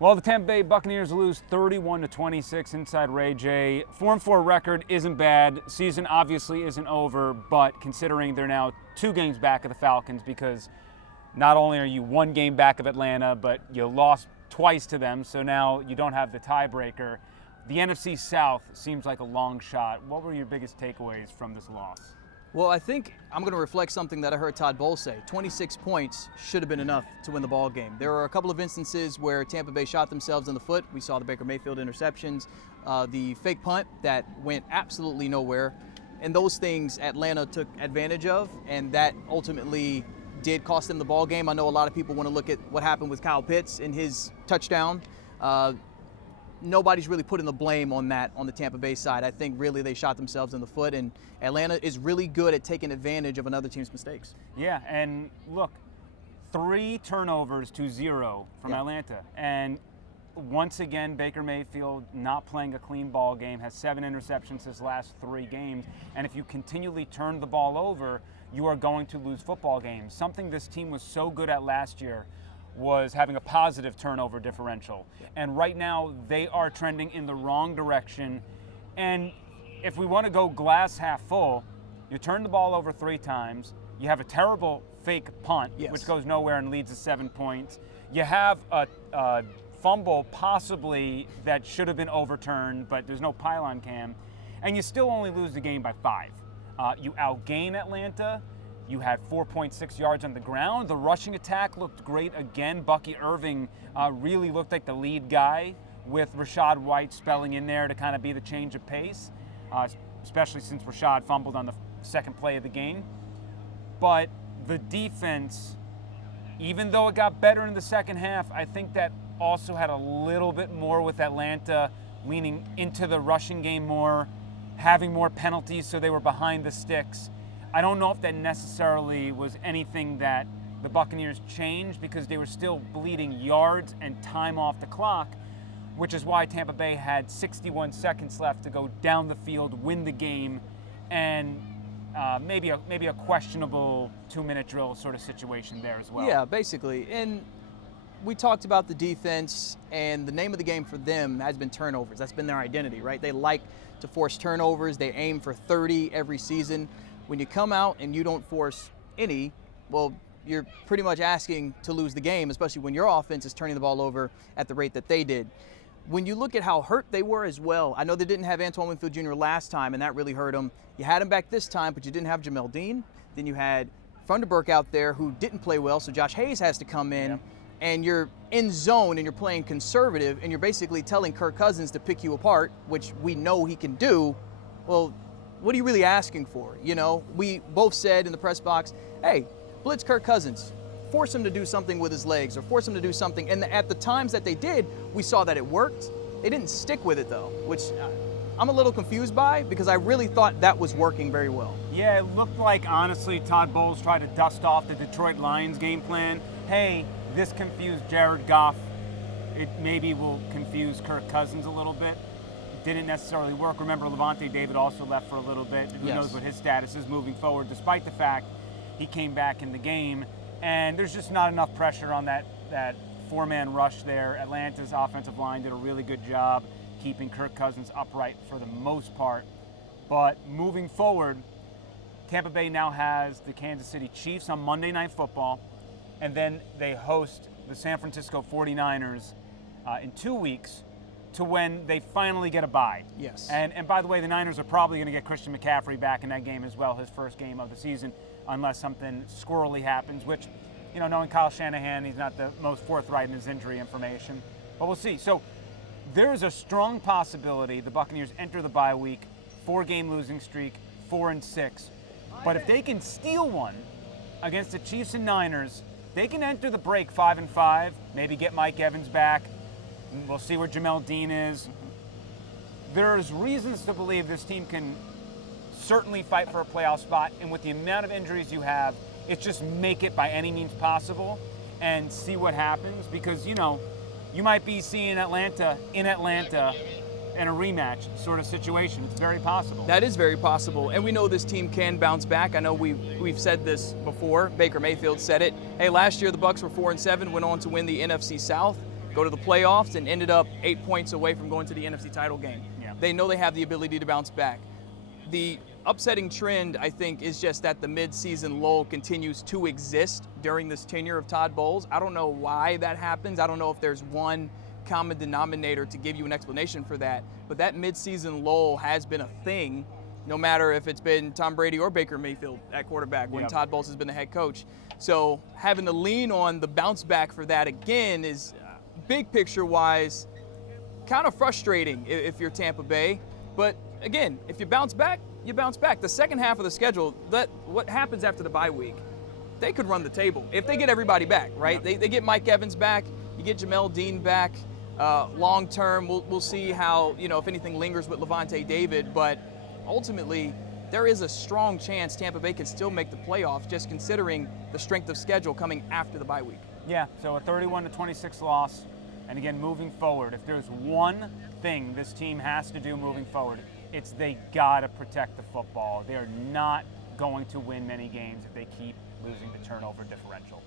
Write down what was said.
Well, the Tampa Bay Buccaneers lose 31-26 inside Ray J. 4-4 record isn't bad. Season obviously isn't over, but considering they're now 2 games back of the Falcons, because not only are you 1 game back of Atlanta, but you lost twice to them, so now you don't have the tiebreaker. The NFC South seems like a long shot. What were your biggest takeaways from this loss? Well, I think I'm going to reflect something that I heard Todd Bowles say. 26 points should have been enough to win the ball game. There were a couple of instances where Tampa Bay shot themselves in the foot. We saw the Baker Mayfield interceptions, the fake punt that went absolutely nowhere. And those things Atlanta took advantage of, and that ultimately did cost them the ball game. I know a lot of people want to look at what happened with Kyle Pitts in his touchdown. Nobody's really putting the blame on that on the Tampa Bay side. I think really they shot themselves in the foot, and Atlanta is really good at taking advantage of another team's mistakes. Yeah, and look, 3 turnovers to 0 from Atlanta. And once again, Baker Mayfield not playing a clean ball game, has 7 interceptions his last 3 games. And if you continually turn the ball over, you are going to lose football games. Something this team was so good at last year was having a positive turnover differential. And right now, they are trending in the wrong direction. And if we want to go glass half full, you turn the ball over 3 times, you have a terrible fake punt, which goes nowhere and leads to 7 points. You have a fumble possibly that should have been overturned, but there's no pylon cam, and you still only lose the game by 5. You outgain Atlanta. You had 4.6 yards on the ground. The rushing attack looked great again. Bucky Irving really looked like the lead guy, with Rachaad White spelling in there to kind of be the change of pace, especially since Rachaad fumbled on the second play of the game. But the defense, even though it got better in the second half, I think that also had a little bit more with Atlanta leaning into the rushing game more, having more penalties so they were behind the sticks. I don't know if that necessarily was anything that the Buccaneers changed, because they were still bleeding yards and time off the clock, which is why Tampa Bay had 61 seconds left to go down the field, win the game, and maybe a questionable 2-minute drill sort of situation there as well. Yeah, basically. And we talked about the defense, and the name of the game for them has been turnovers. That's been their identity, right? They like to force turnovers. They aim for 30 every season. When you come out and you don't force any, well, you're pretty much asking to lose the game, especially when your offense is turning the ball over at the rate that they did. When you look at how hurt they were as well, I know they didn't have Antoine Winfield Jr. last time, and that really hurt them. You had him back this time, but you didn't have Jamel Dean. Then you had Funderburk out there who didn't play well, so Josh Hayes has to come in, and you're in zone and you're playing conservative, and you're basically telling Kirk Cousins to pick you apart, which we know he can do. Well, what are you really asking for? You know, we both said in the press box, hey, blitz Kirk Cousins. Force him to do something with his legs, or force him to do something. And at the times that they did, we saw that it worked. They didn't stick with it, though, which I'm a little confused by, because I really thought that was working very well. Yeah, it looked like, honestly, Todd Bowles tried to dust off the Detroit Lions game plan. Hey, this confused Jared Goff. It maybe will confuse Kirk Cousins a little bit. Didn't necessarily work. Remember, Levante David also left for a little bit. Who knows what his status is moving forward, despite the fact he came back in the game. And there's just not enough pressure on that 4-man rush there. Atlanta's offensive line did a really good job keeping Kirk Cousins upright for the most part. But moving forward, Tampa Bay now has the Kansas City Chiefs on Monday Night Football, and then they host the San Francisco 49ers in 2 weeks, to when they finally get a bye. Yes. And by the way, the Niners are probably going to get Christian McCaffrey back in that game as well, his first game of the season, unless something squirrely happens, which, you know, knowing Kyle Shanahan, he's not the most forthright in his injury information. But we'll see. So there is a strong possibility the Buccaneers enter the bye week, 4-game losing streak, 4-6. But if they can steal one against the Chiefs and Niners, they can enter the break 5-5, maybe get Mike Evans back. We'll see where Jamel Dean is. There's reasons to believe this team can certainly fight for a playoff spot, and with the amount of injuries you have, it's just make it by any means possible and see what happens, because, you know, you might be seeing Atlanta in a rematch sort of situation. It's very possible. That is very possible, and we know this team can bounce back. I know we've said this before. Baker Mayfield said it. Hey, last year the Bucs were 4-7, went on to win the NFC South. go to the playoffs, and ended up 8 points away from going to the NFC title game. Yeah. They know they have the ability to bounce back. The upsetting trend, I think, is just that the mid-season lull continues to exist during this tenure of Todd Bowles. I don't know why that happens. I don't know if there's one common denominator to give you an explanation for that, but that mid-season lull has been a thing, no matter if it's been Tom Brady or Baker Mayfield at quarterback when Todd Bowles has been the head coach. So having to lean on the bounce back for that again is, big picture-wise, kind of frustrating if you're Tampa Bay. But again, if you bounce back, you bounce back. The second half of the schedule, what happens after the bye week, they could run the table if they get everybody back, right? Yeah. They get Mike Evans back, you get Jamel Dean back. Long term, we'll see how, if anything lingers with Levante David, but ultimately, there is a strong chance Tampa Bay could still make the playoffs, just considering the strength of schedule coming after the bye week. Yeah, so a 31-26 loss. And again, moving forward, if there's one thing this team has to do moving forward, it's they got to protect the football. They're not going to win many games if they keep losing the turnover differential.